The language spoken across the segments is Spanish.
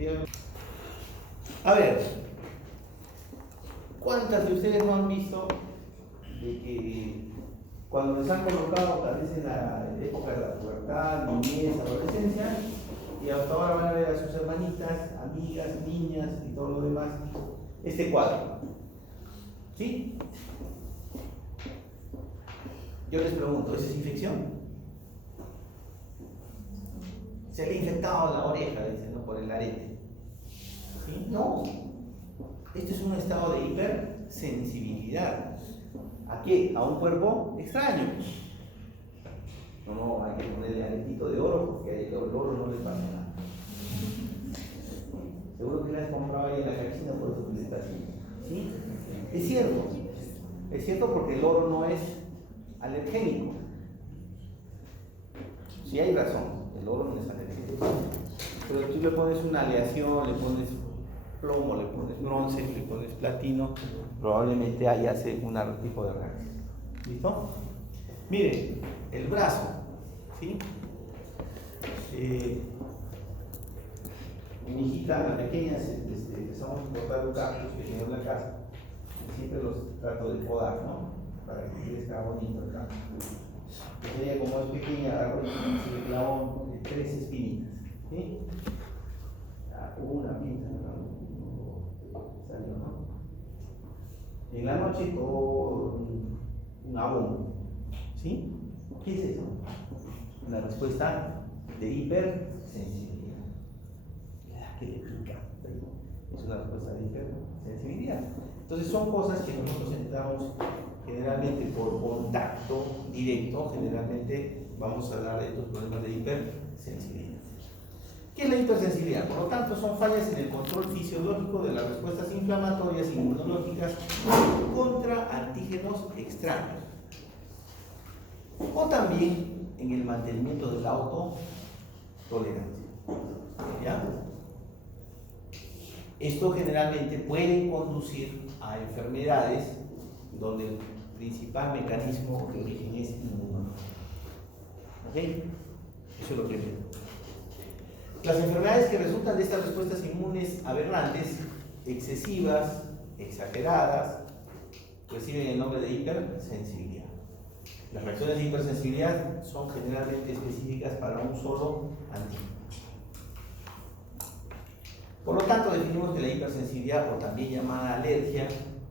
¿Sí? A ver, ¿cuántas de ustedes no han visto de que cuando les han colocado tal vez en la época de la pubertad, niñez, adolescencia, y hasta ahora van a ver a sus hermanitas, amigas, niñas y todo lo demás, este cuadro? ¿Sí? Yo les pregunto, ¿eso es infección? Se le ha infectado la oreja, dicen, ¿no? Por el arete. ¿Sí? No. Esto es un estado de hipersensibilidad. ¿A qué? A un cuerpo extraño. No, hay que ponerle aretito de oro porque el oro no les pasa nada. Seguro que la has comprado ahí en la canchina, por eso les está así. ¿Sí? Es cierto. Es cierto porque el oro no es alergénico. Sí hay razón, el oro no es alergénico. Pero tú le pones una aleación, le pones plomo, le pones bronce, le pones platino, probablemente ahí hace un tipo de reacción. ¿Listo? Miren, el brazo, ¿sí? Mi hijita, la pequeña, empezamos a cortar los árboles que tengo en la casa. Y siempre los trato de podar, ¿no? Para que crezca bonito el campo. Entonces ella, como es pequeña, agarró y se le clavó 3 espinitas. ¿Sí? Hubo una pinza, salió, ¿no? En la noche todo un abono. ¿Sí? ¿Qué es eso? Una respuesta de hipersensibilidad. ¿Qué le pica? Es una respuesta de hipersensibilidad. Entonces son cosas que nosotros entramos generalmente por contacto directo, generalmente vamos a hablar de estos problemas de hipersensibilidad. ¿Qué es la hipersensibilidad? Por lo tanto, son fallas en el control fisiológico de las respuestas inflamatorias e inmunológicas contra antígenos extraños. O también en el mantenimiento de la autotolerancia. ¿Ya? Esto generalmente puede conducir a enfermedades donde el principal mecanismo de origen es inmunológico. ¿Ok? Eso es lo primero. Las enfermedades que resultan de estas respuestas inmunes aberrantes, excesivas, exageradas, reciben el nombre de hipersensibilidad. Las reacciones de hipersensibilidad son generalmente específicas para un solo antígeno. Por lo tanto, definimos que la hipersensibilidad, o también llamada alergia,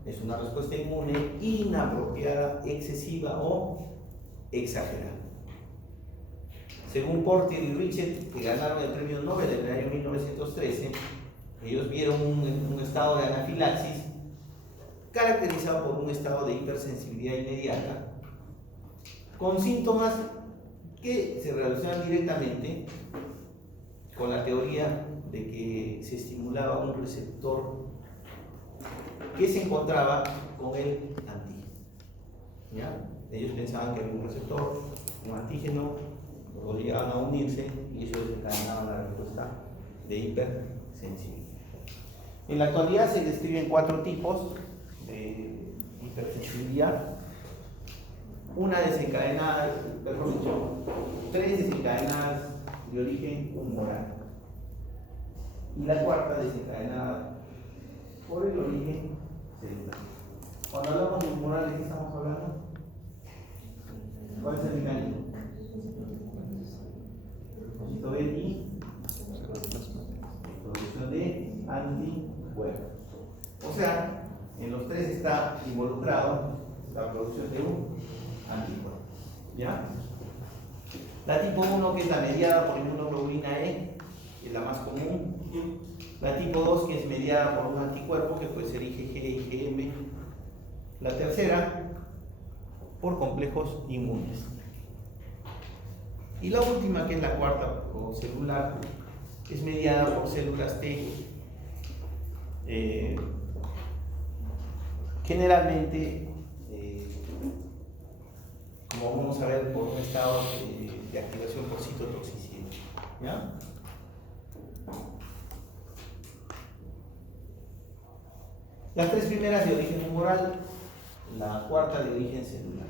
es una respuesta inmune inapropiada, excesiva o exagerada. Según Porter y Richet, que ganaron el premio Nobel en el año 1913, ellos vieron un estado de anafilaxis caracterizado por un estado de hipersensibilidad inmediata, con síntomas que se relacionan directamente con la teoría de que se estimulaba un receptor que se encontraba con el antígeno. ¿Ya? Ellos pensaban que había un receptor, un antígeno, luego llegaban a unirse y eso desencadenaba la respuesta de hipersensibilidad. En la actualidad se describen 4 tipos de hipersensibilidad. Una desencadenada, perdón, 3 desencadenadas de origen humoral. Y la cuarta desencadenada por el origen celular. Cuando hablamos de humoral, ¿de qué estamos hablando? ¿Cuál es el mecanismo? Depósito de y producción de anticuerpos. O sea, en los 3 está involucrado la producción de un anticuerpo. ¿Ya? La tipo 1, que es la mediada por inmunoglobulina E, es la más común. La tipo 2, que es mediada por un anticuerpo, que puede ser IgG, IgM. La tercera, por complejos inmunes. Y la última, que es la cuarta, o celular, es mediada por células T, generalmente, como vamos a ver, por un estado de activación por citotoxicidad. ¿Ya? Las 3 primeras de origen humoral, la cuarta de origen celular.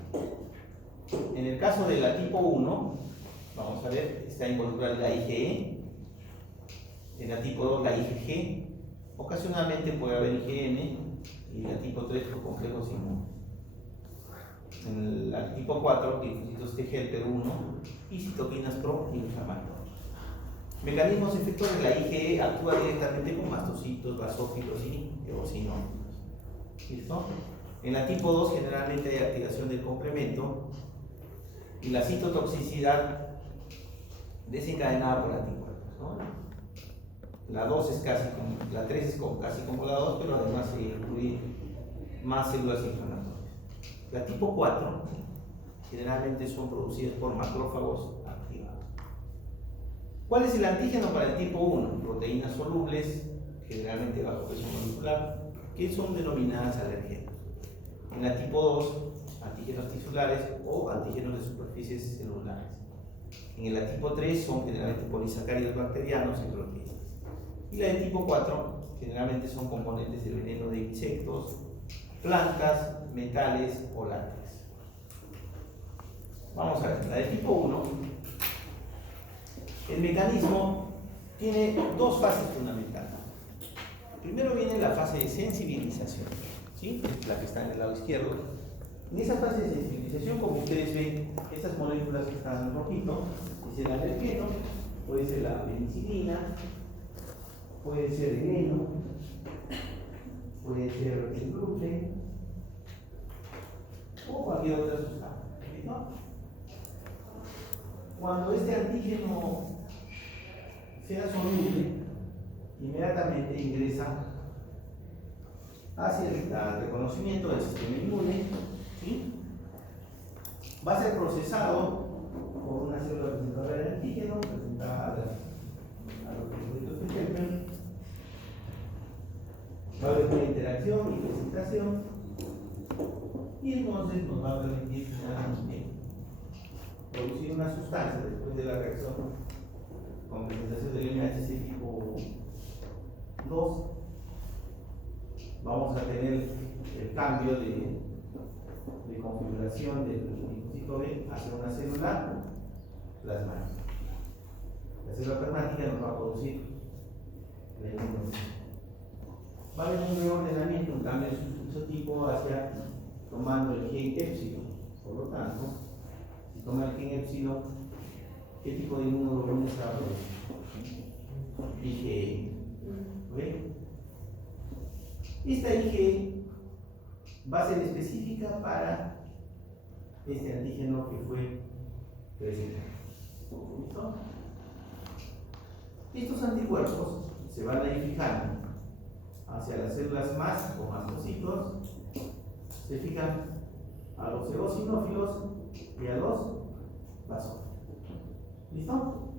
En el caso de la tipo 1, vamos a ver, está involucrada la IgE, En la tipo 2 la IgG, ocasionalmente puede haber IgN, y la tipo 3 los complejos inmunes. En la tipo 4, linfocitos T helper 1 y citoquinas pro-inflamatorias. Mecanismos efectores: la IgE actúa directamente con mastocitos, basófilos y eosinófilos. ¿Listo? En la tipo 2 generalmente hay activación del complemento y la citotoxicidad desencadenada por anticuerpos, ¿no? La 2 es casi como, la 3 es casi como la 2, pero además se incluye más células inflamatorias. La tipo 4 generalmente son producidas por macrófagos activados. ¿Cuál es el antígeno para el tipo 1? Proteínas solubles, generalmente bajo peso molecular, que son denominadas alergenos. En la tipo 2, antígenos tisulares o antígenos de superficies celulares. En la tipo 3 son generalmente polisacáridos bacterianos y proteínas. Y la de tipo 4 generalmente son componentes del veneno de insectos, plantas, metales o látex. Vamos a ver, la de tipo 1, el mecanismo tiene dos fases fundamentales. Primero viene la fase de sensibilización, ¿sí? Es la que está en el lado izquierdo. En esa fase de sensibilización, como ustedes ven, estas moléculas que están en rojito, es el alergeno, puede ser la penicilina, puede ser el heno, puede ser el gluten o cualquier otra sustancia, ¿no? Cuando este antígeno sea soluble, inmediatamente ingresa hacia el reconocimiento del sistema inmune, ¿sí? Va a ser procesado por una célula receptora de antígeno presentada a los linfocitos T helper. Va a haber una interacción y presentación, y entonces nos va a permitir finalmente producir una sustancia después de la reacción con presentación del MHC tipo 2. Vamos a tener el cambio de configuración del linfocito B hacia una célula plasmática. La célula plasmática nos va a producir la inmunogénesis. Va a haber un reordenamiento, un cambio de su isotipo hacia tomando el gen épsilon. Por lo tanto, si toma el gen épsilon, ¿qué tipo de inmunoglobulina se va a producir? IgE. ¿Okay? Esta IgE va a ser específica para este antígeno que fue presentado. ¿Listo? Estos anticuerpos se van a ir fijando hacia las células más o mastocitos, se fijan a los eosinófilos y a los basófilos. ¿Listo?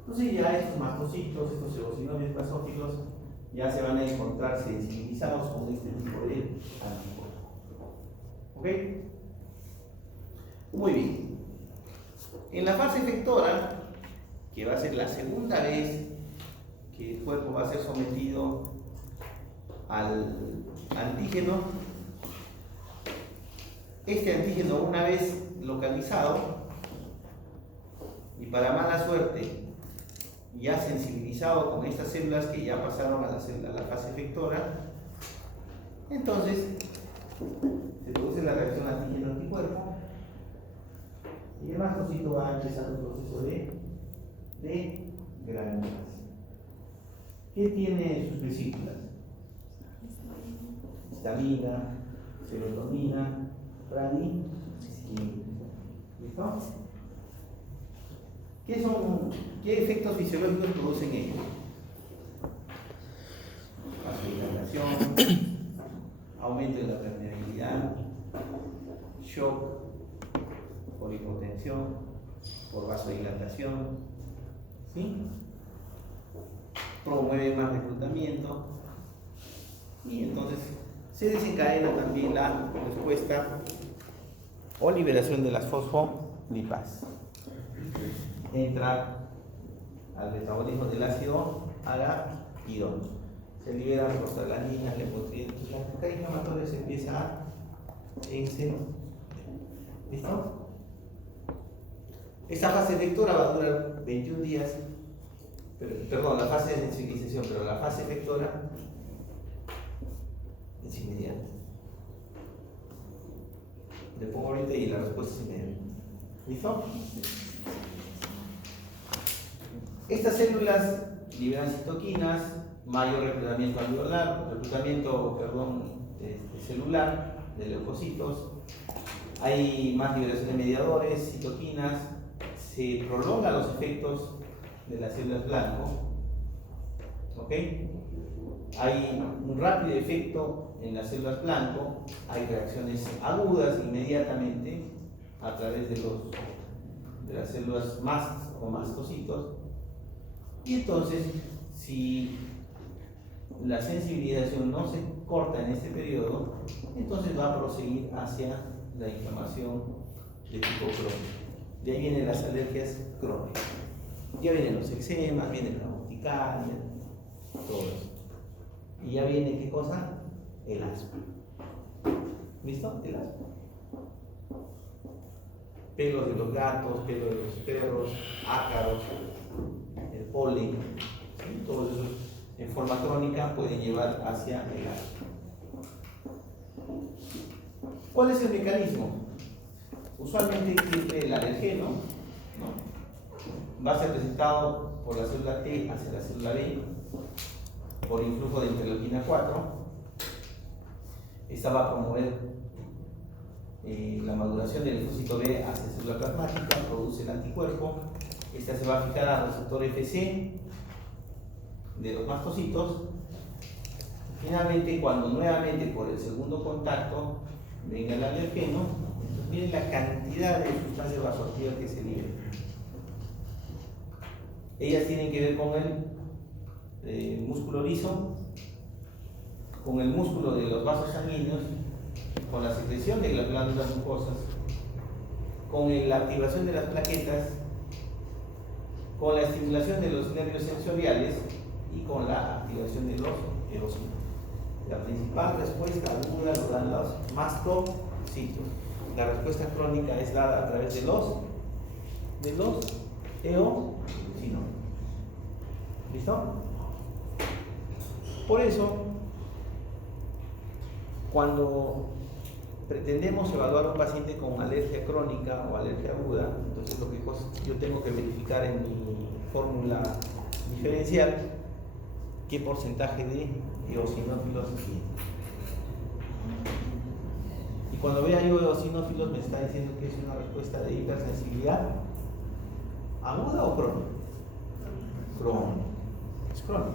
Entonces ya estos mastocitos, estos eosinófilos basófilos ya se van a encontrar sensibilizados con este tipo de anticuerpos. ¿Ok? Muy bien. En la fase efectora, que va a ser la segunda vez que el cuerpo va a ser sometido al antígeno, este antígeno, una vez localizado y para mala suerte ya sensibilizado con estas células que ya pasaron a la fase efectora, entonces se produce la reacción antígeno-anticuerpo y el mastocito va a empezar un proceso de granulación. ¿Qué tiene sus vesículas? Histamina, serotonina, pranin, ¿listo? ¿Qué efectos fisiológicos producen ellos? Vasodilatación, aumento de la permeabilidad, shock por hipotensión, por vasodilatación, ¿sí? Promueve más reclutamiento y entonces se desencadena también la respuesta o liberación de las fosfolipasas. Entra al metabolismo del ácido araquidónico. Se liberan prostaglandinas, levotiroides, la carga inflamatoria se empieza a encender. ¿Listo? Esta fase efectora va a durar 21 días, perdón, la fase de sensibilización, pero la fase efectora es inmediata. Le pongo ahorita y la respuesta es inmediata. ¿Listo? Estas células liberan citoquinas, mayor reclutamiento alveolar, celular de leucocitos. Hay más liberación de mediadores, citoquinas, se prolongan los efectos de las células blanco, ¿ok? Hay un rápido efecto en las células blanco, hay reacciones agudas inmediatamente a través de las células mast o mastocitos, y entonces si la sensibilización no se corta en este periodo, entonces va a proseguir hacia la inflamación de tipo crónico. De ahí vienen las alergias crónicas. Ya vienen los eczemas, viene la urticaria, todo eso. Y ya viene, ¿qué cosa? El asma. ¿Listo? El asma. Pelos de los gatos, pelos de los perros, ácaros, el polen, ¿sí? Todo eso en forma crónica pueden llevar hacia el asma. ¿Cuál es el mecanismo? Usualmente siempre el alergeno, ¿no?, va a ser presentado por la célula T hacia la célula B por influjo de interleuquina 4. Esta va a promover la maduración del linfocito B hacia la célula plasmática, produce el anticuerpo. Esta se va a fijar al receptor FC de los mastocitos. Finalmente, cuando nuevamente por el segundo contacto venga el alergeno, entonces miren la cantidad de sustancias vasoactivas que se liberan. Ellas tienen que ver con el músculo liso, con el músculo de los vasos sanguíneos, con la secreción de las glándulas mucosas, con la activación de las plaquetas, con la estimulación de los nervios sensoriales y con la activación de los eocinos. La principal respuesta aguda lo dan los mastocitos. La respuesta crónica es dada a través de los eocinos. ¿Listo? Por eso, cuando pretendemos evaluar a un paciente con alergia crónica o alergia aguda, entonces lo que yo tengo que verificar en mi fórmula diferencial qué porcentaje de eosinófilos tiene. Y cuando vea yo eosinófilos me está diciendo que es una respuesta de hipersensibilidad aguda o crónica. Crónica. Es crónica.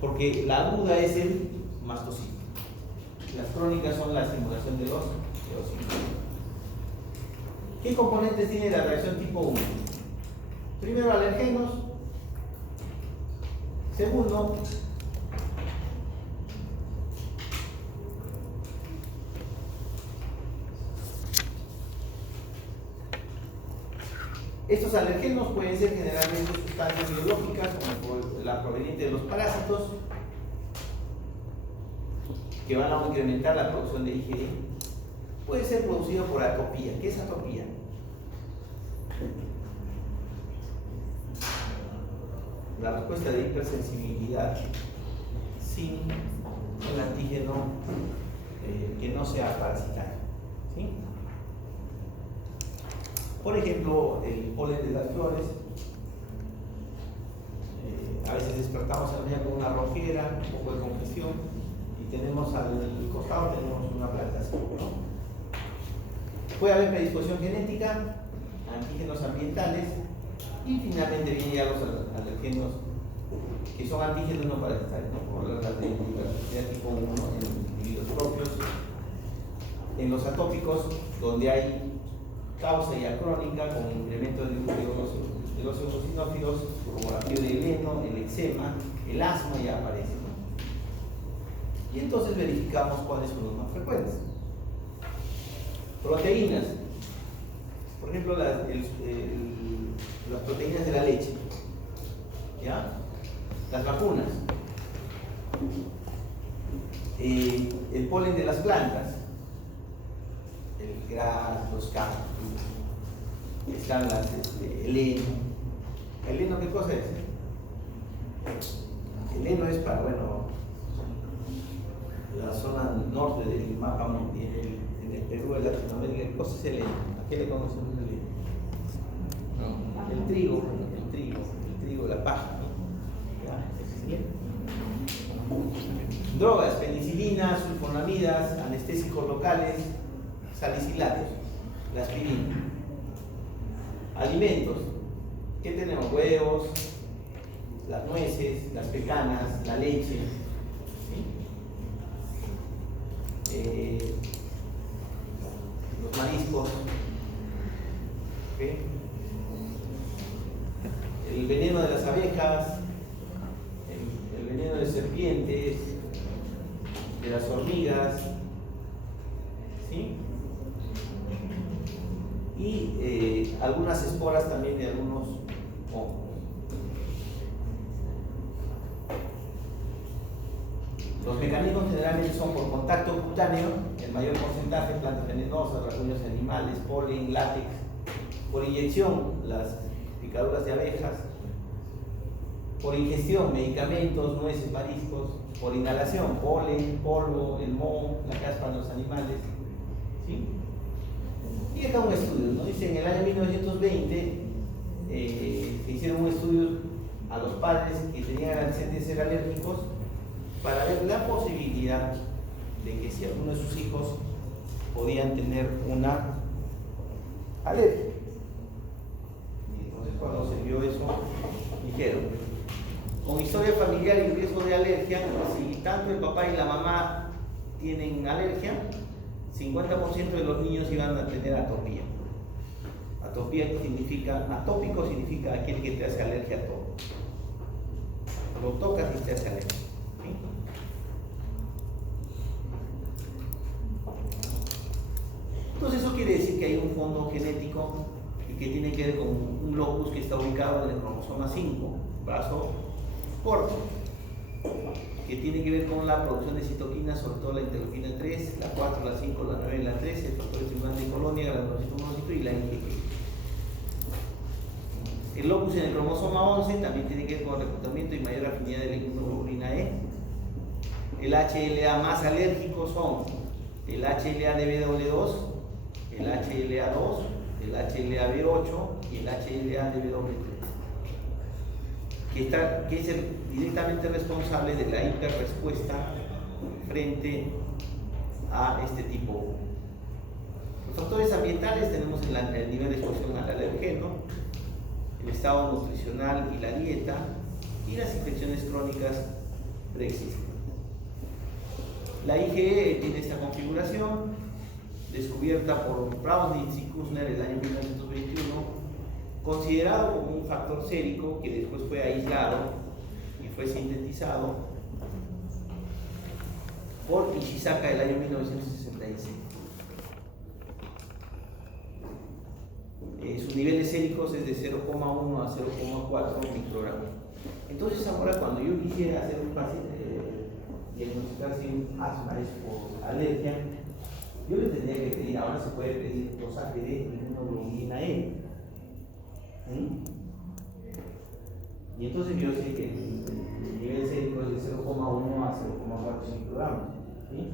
Porque la aguda es el mastocito. Las crónicas son la estimulación de los eosinófilos. ¿Qué componentes tiene la reacción tipo 1? Primero, alergenos. Segundo, estos alergenos pueden ser generalmente sustancias biológicas, como la proveniente de los parásitos, que van a incrementar la producción de IgE. Puede ser producido por atopía. ¿Qué es atopía? La respuesta de hipersensibilidad sin el antígeno que no sea parasitario, ¿sí? Por ejemplo, el polen de las flores. A veces despertamos al día con una rojera, un poco de congestión, y tenemos al costado una plantación, ¿no? Puede haber predisposición genética, antígenos ambientales, y finalmente vienen ya los alergenos que son antígenos no parasitarios, ¿no? Por las de diversidad tipo 1 en individuos propios. En los atópicos, donde hay causa ya crónica con incremento de los eosinófilos, como la fiebre del heno, el eczema, el asma ya aparece, ¿no? Y entonces verificamos cuáles son los más frecuentes. Proteínas, por ejemplo, las proteínas de la leche, ¿ya? Las vacunas, el polen de las plantas, el gras, los cactus, están el heno. ¿El heno qué cosa es? El heno es para, bueno, la zona norte del mapa mundial, en el Perú, en Latinoamérica. ¿Qué cosa es el heno? ¿A qué le conocemos el heno? No. El trigo, la paja, ¿no? ¿Ya? Ese es el heno. Drogas: penicilina, sulfonamidas, anestésicos locales, salicilatos, la aspirina. Alimentos: ¿qué tenemos? Huevos, las nueces, las pecanas, la leche, ¿sí? Los mariscos, ¿okay? El veneno de las abejas, el veneno de serpientes, de las hormigas, ¿sí? Y algunas esporas también de algunos hongos. Los mecanismos generalmente son por contacto cutáneo, el mayor porcentaje, plantas venenosas, rasguños animales, polen, látex; por inyección, las picaduras de abejas; por ingestión, medicamentos, nueces, mariscos; por inhalación, polen, polvo, el moho, la caspa de los animales, ¿sí? Y acá un estudio, ¿no? Dice, en el año 1920 se hicieron un estudio a los padres que tenían antecedentes de ser alérgicos, para ver la posibilidad de que si alguno de sus hijos podían tener una alergia. Y entonces, cuando se vio eso, dijeron: con historia familiar y riesgo de alergia, si tanto el papá y la mamá tienen alergia, 50% de los niños iban a tener atopía. Atopía significa, atópico significa aquel que te hace alergia a todo. Lo tocas y te hace alergia. ¿Sí? Entonces eso quiere decir que hay un fondo genético y que tiene que ver con un locus que está ubicado en el cromosoma 5, brazo corto, que tiene que ver con la producción de citoquinas, sobre todo la interleuquina 3, la 4, la 5, la 9 y la 13, el factor estimulante de colonia, granulocito monocito y la IgG. El locus en el cromosoma 11 también tiene que ver con el reclutamiento y mayor afinidad de la inmunoglobulina E. El HLA más alérgico son el HLA-DBW2, el HLA2, el HLA-B8 y el HLA-DBW3, que es el directamente responsable de la hiperrespuesta frente a este tipo 1. Los factores ambientales tenemos el nivel de exposición al alergeno, el estado nutricional y la dieta, y las infecciones crónicas preexistentes. La IgE tiene esta configuración, descubierta por Brownitz y Kussner en el año 1921, considerado como un factor sérico que después fue aislado y fue sintetizado por Ishizaka el año 1966. Sus niveles séricos es de 0,1 a 0,4 microgramos. Entonces ahora, cuando yo quisiera hacer un paciente, diagnosticar si un asma es por alergia, yo le tendría que pedir, ahora se puede pedir dosaje de inmunoglobulina E. Y entonces yo sé que el nivel sérico es de 0,1 a 0,4 microgramos. ¿Sí?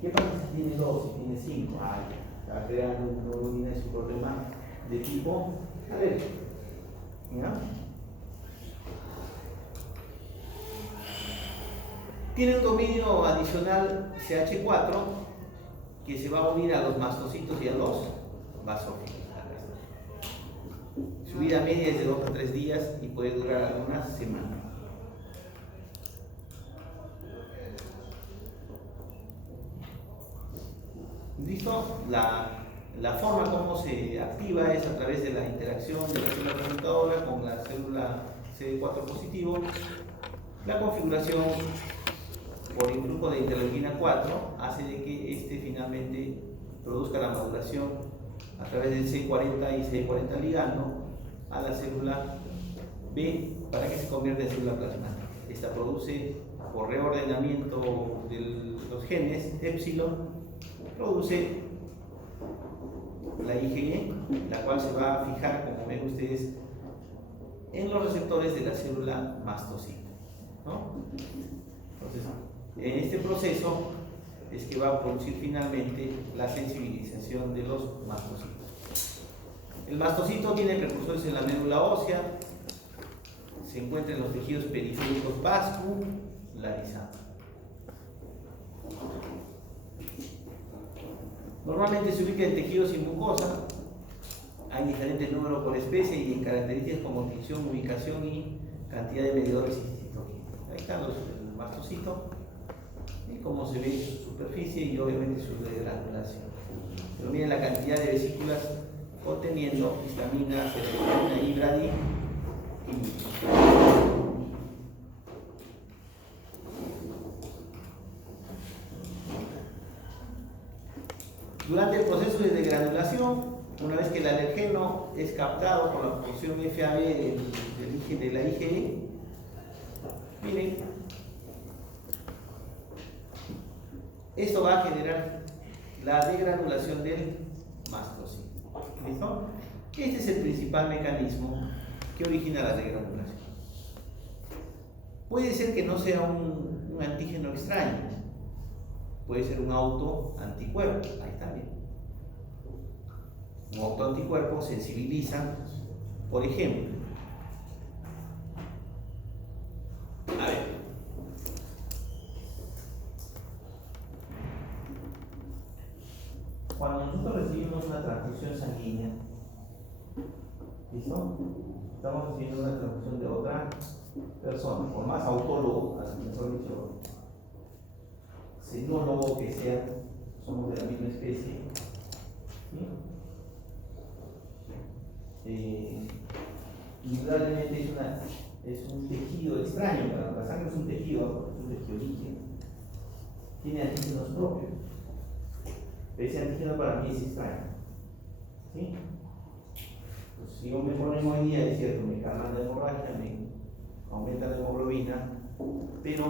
¿Qué pasa si tiene 2, si tiene 5? Está creando inmunoglobulina, es un problema de tipo alérgico. ¿Ya? Tiene un dominio adicional CH4 que se va a unir a los mastocitos y a los basófilos. Su vida media es de 2 a 3 días y puede durar algunas semanas. ¿Listo? La forma como se activa es a través de la interacción de la célula transmutadora con la célula CD4 positivo. La configuración por el grupo de interleuquina 4 hace de que este finalmente produzca la maduración a través del C40 y C40 ligando a la célula B para que se convierta en célula plasmática. Esta produce, por reordenamiento de los genes, épsilon, produce la IgE, la cual se va a fijar, como ven ustedes, en los receptores de la célula mastocito, ¿no? Entonces, en este proceso es que va a producir finalmente la sensibilización de los mastocitos. El mastocito tiene precursores en la médula ósea, se encuentra en los tejidos periféricos vascularizados. Normalmente se ubica en tejidos sin mucosa, hay diferentes números por especie y en características como función, ubicación y cantidad de medidores histoquímicos. Ahí están el mastocito y cómo se ve su superficie y obviamente su degranulación. Pero miren la cantidad de vesículas conteniendo histamina, serotonina y bradykinin. Durante el proceso de degranulación, una vez que el alergeno es captado por la función FAB de la IgE, miren, esto va a generar la degranulación del mastocito. ¿Listo? Este es el principal mecanismo que origina la degranulación. Puede ser que no sea un antígeno extraño, puede ser un autoanticuerpo. Ahí está bien. Un autoanticuerpo sensibiliza, por ejemplo, a ver, cuando nosotros recibimos una transfusión sanguínea, ¿listo? Estamos recibiendo una transfusión de otra persona, por más autólogo, mejor dicho, sinólogo que sea, somos de la misma especie, ¿sí? Indudablemente es un tejido extraño, la sangre es un tejido líquido, tiene antígenos propios. Ese antígeno para mí es extraño, ¿sí? Pues si yo me ponen hoy día, es cierto, me calman la hemorragia, me aumenta la hemoglobina, pero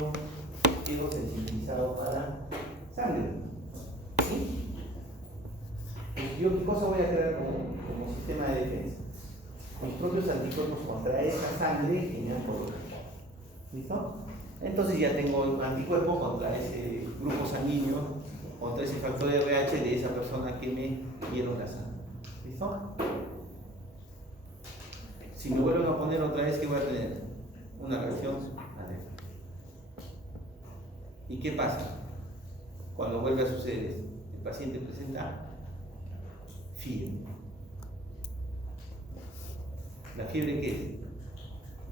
quedo sensibilizado para sangre, ¿sí? Pues yo, ¿qué cosa voy a crear como sistema de defensa? Mis propios anticuerpos contra esa sangre que me han colocado. ¿Listo? Entonces ya tengo un anticuerpo contra ese grupo sanguíneo, contra ese factor de RH de esa persona que me dieron la sangre. ¿Listo? Si me vuelven a poner otra vez, ¿qué voy a tener? Una reacción alérgica. ¿Y qué pasa? Cuando vuelve a suceder esto, el paciente presenta fiebre. ¿La fiebre qué es?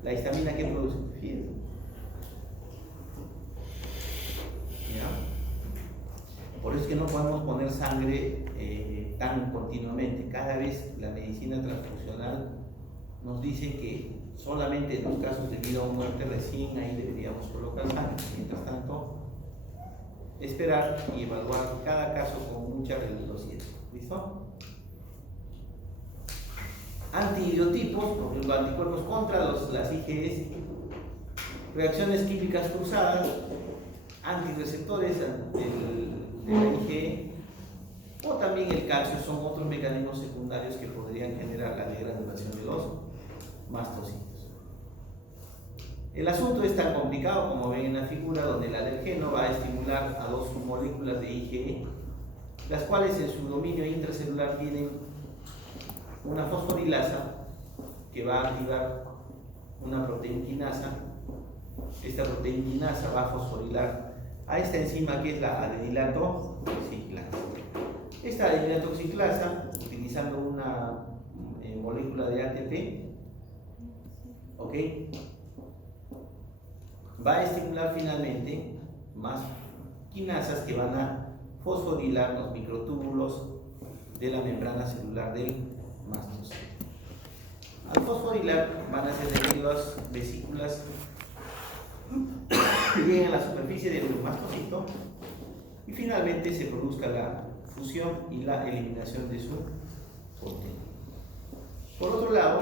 ¿La histamina qué produce? Fiebre. ¿Ya? Por eso es que no podemos poner sangre tan continuamente. Cada vez la medicina transfusional nos dice que solamente en los casos de vida o muerte recién ahí deberíamos colocar sangre. Mientras tanto, esperar y evaluar cada caso con mucha rigurosidad. ¿Listo? Antibiotipos, por ejemplo, anticuerpos contra las IgEs, reacciones químicas cruzadas, antirreceptores de la IgE, o también el calcio, son otros mecanismos secundarios que podrían generar la degranulación de los mastocitos. El asunto es tan complicado como ven en la figura, donde el alergeno va a estimular a dos moléculas de IgE, las cuales en su dominio intracelular tienen una fosforilasa que va a activar una proteinquinasa. Esta proteinquinasa va a fosforilar a esta enzima que es la adenilatoxiclasa. Esta adenilatoxiclasa, utilizando una molécula de ATP, ¿ok?, va a estimular finalmente más quinasas que van a fosforilar los microtúbulos de la membrana celular del mastocito. Al fosforilar van a ser las vesículas que lleguen a la superficie del mastocito y finalmente se produzca la fusión y la eliminación de su contenido. Por otro lado,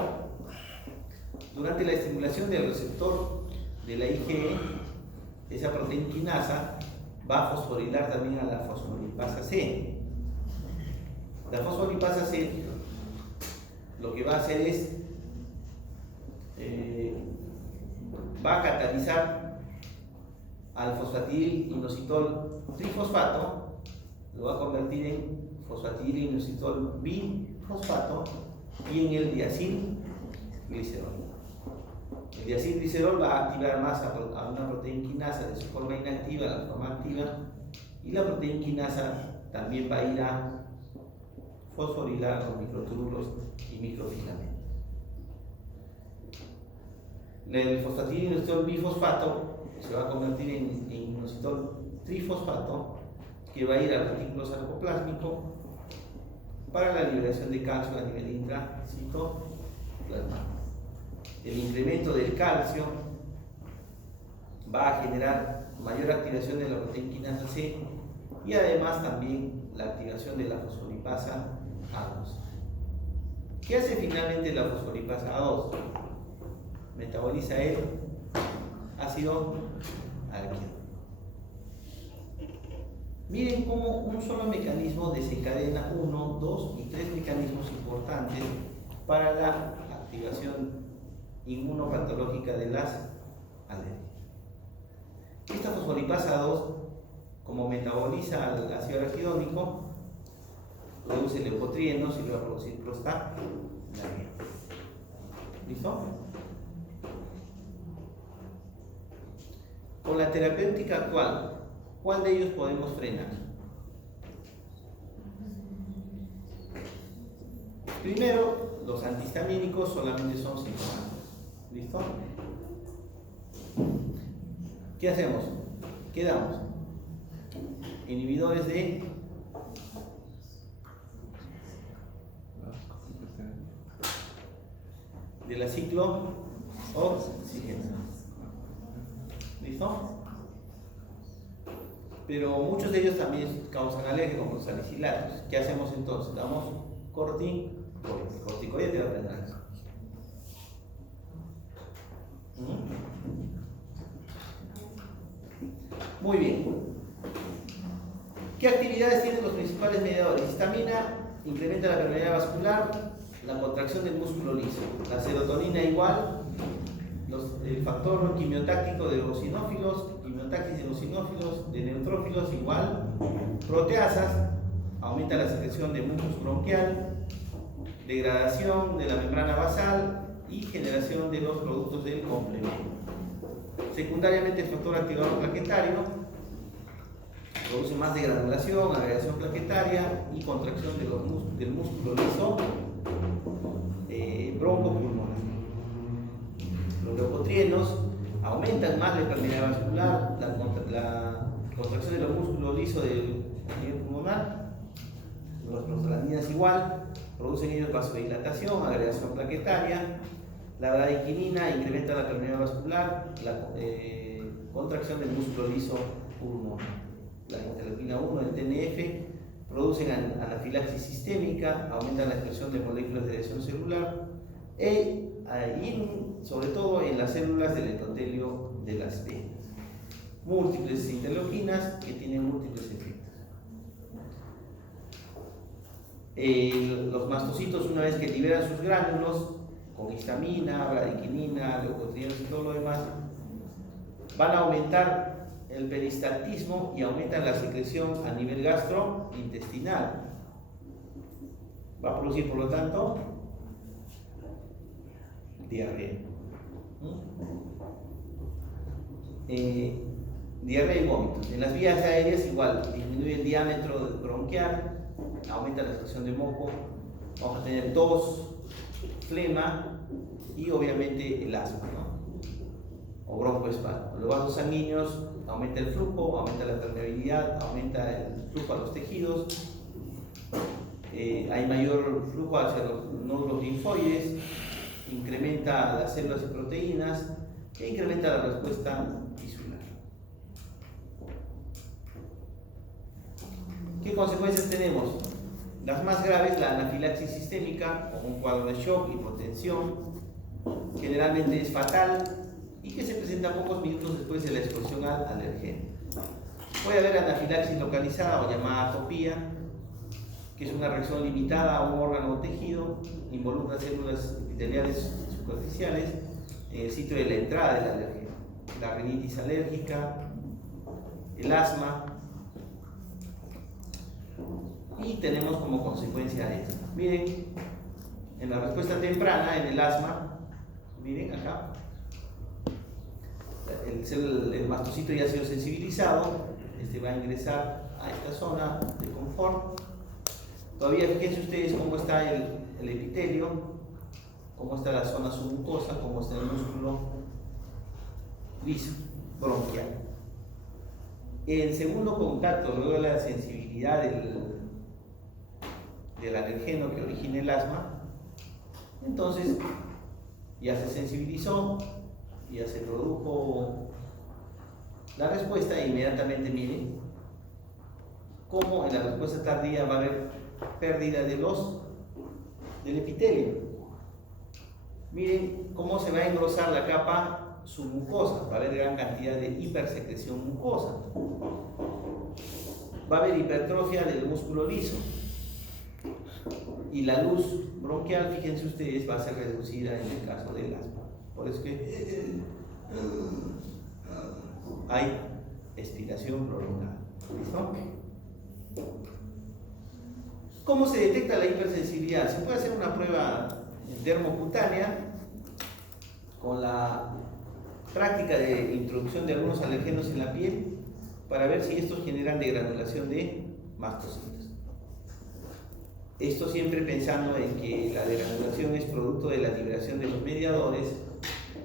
durante la estimulación del receptor de la IgE, esa proteinquinasa va a fosforilar también a la fosfolipasa C. La fosfolipasa C lo que va a hacer es va a catalizar al fosfatidilinositol trifosfato, lo va a convertir en fosfatidilinositol bifosfato y en el diacilglicerol. El diacilglicerol va a activar más a una proteína quinasa de su forma inactiva a la forma activa, y la proteína quinasa también va a ir a fosforilar los microtúbulos y microfilamentos. El fosfatidilinositol bifosfato se va a convertir en inositol trifosfato, que va a ir al retículo sarcoplásmico para la liberación de calcio a nivel intracitoplasmático. El incremento del calcio va a generar mayor activación de la proteína quinasa C y además también la activación de la fosfolipasa A2. ¿Qué hace finalmente la fosfolipasa A2? Metaboliza el ácido alquilo. Miren cómo un solo mecanismo desencadena 1, 2 y 3 mecanismos importantes para la activación inmunopatológica de las alergias. Esta fosfolipasa 2, como metaboliza el ácido arquidónico, produce leucotrienos y va a producir prostaglandinas. ¿Listo? Con la terapéutica actual, ¿cuál de ellos podemos frenar? Primero, los antihistamínicos solamente son sintomáticos. ¿Listo? ¿Qué hacemos? ¿Qué damos? Inhibidores de la ciclooxigena. ¿Listo? Pero muchos de ellos también causan alergia, como los salicilatos. ¿Qué hacemos entonces? Damos corticoides de la Muy bien. ¿Qué actividades tienen los principales mediadores? Histamina incrementa la permeabilidad vascular, la contracción del músculo liso. La serotonina igual, el factor quimiotáctico de eosinófilos, quimiotaxis de eosinófilos, de neutrófilos igual. Proteasas, aumenta la secreción de mucus bronquial, degradación de la membrana basal y generación de los productos del complemento. Secundariamente, el factor activador plaquetario produce más degranulación, agregación plaquetaria y contracción del músculo liso broncopulmonar. Los leucotrienos aumentan más la permeabilidad vascular, la contracción de los músculos lisos del nivel pulmonar. Los prostaglandinas igual, producen ellos vasodilatación, agregación plaquetaria. La bradiquinina incrementa la permeabilidad vascular, la contracción del músculo liso pulmonar. La interleuquina 1, el TNF, producen anafilaxis sistémica, aumentan la expresión de moléculas de lesión celular y sobre todo en las células del endotelio de las venas. Múltiples interleuquinas que tienen múltiples efectos. Los mastocitos, una vez que liberan sus gránulos con histamina, bradiquinina, leucotrienos y todo lo demás, van a aumentar el peristaltismo y aumentan la secreción a nivel gastrointestinal. Va a producir, por lo tanto, diarrea. Diarrea y vómitos. En las vías aéreas igual, disminuye el diámetro bronquial, aumenta la secreción de moco, vamos a tener tos, flema y obviamente el asma, ¿no? O broncoespasmo. Los vasos sanguíneos, aumenta el flujo, aumenta la permeabilidad, aumenta el flujo a los tejidos, hay mayor flujo hacia los nódulos linfoides, incrementa las células y proteínas e incrementa la respuesta tisular. ¿Qué consecuencias tenemos? Las más graves, la anafilaxis sistémica, o un cuadro de shock, hipotensión, generalmente es fatal y que se presenta pocos minutos después de la exposición al alergeno. Puede haber anafilaxis localizada o llamada atopía, que es una reacción limitada a un órgano o tejido, involucra células epiteliales superficiales en el sitio de la entrada del alérgeno. La rinitis alérgica, el asma, y tenemos como consecuencia esto. Miren, en la respuesta temprana, en el asma, miren acá, el mastocito ya ha sido sensibilizado, va a ingresar a esta zona de confort. Todavía fíjense ustedes cómo está el epitelio, cómo está la zona submucosa, cómo está el músculo liso, bronquial. El segundo contacto, luego de la sensibilidad del alergeno que origina el asma, entonces ya se sensibilizó, ya se produjo la respuesta e inmediatamente miren cómo en la respuesta tardía va a haber pérdida del epitelio. Miren cómo se va a engrosar la capa submucosa, va a haber gran cantidad de hipersecreción mucosa, va a haber hipertrofia del músculo liso y la luz bronquial, fíjense ustedes, va a ser reducida en el caso del asma. Por eso que hay expiración prolongada. ¿Listo? ¿Cómo se detecta la hipersensibilidad? Se puede hacer una prueba dermocutánea con la práctica de introducción de algunos alergenos en la piel para ver si estos generan degranulación de mastocitos. Esto siempre pensando en que la degranulación es producto de la liberación de los mediadores